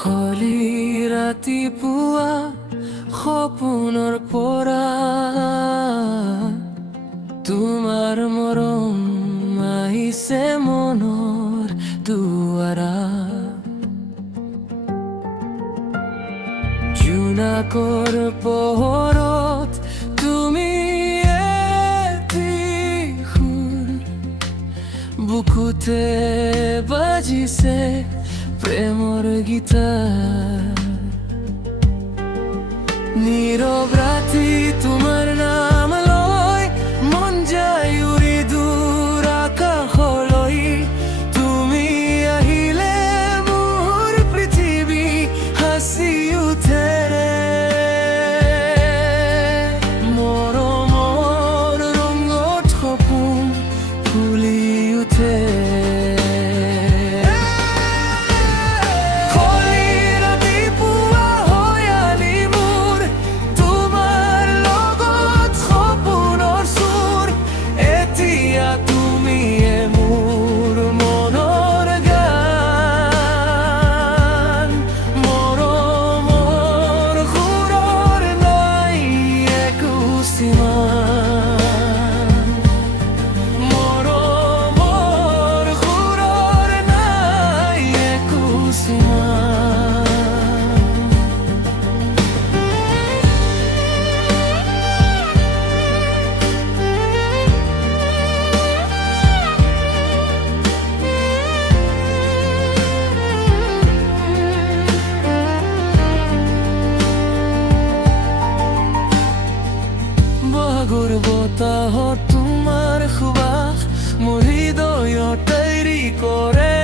খলি ৰাতিপুৱা সপোনৰ পৰা তোমাৰ মৰম আহিছে মনৰ দুৱাৰা। জোনাকৰ পোহৰত তুমি এটি সুৰ, বুকুতে বাজিছে প্ৰেমৰ গীতাৰ। নীৰৱ ৰাতি তোমাৰ নাম লৈ মন যায় উৰি দূৰ আকাশলৈ। তুমি আহিলে মোৰ পৃথিৱী হাসি উঠে। মৰমৰ ৰঙত সপোন ফুলি উঠে। বতাহত তোমাৰ সুবাস মোৰ হৃদয়ত তৈৰি কৰে।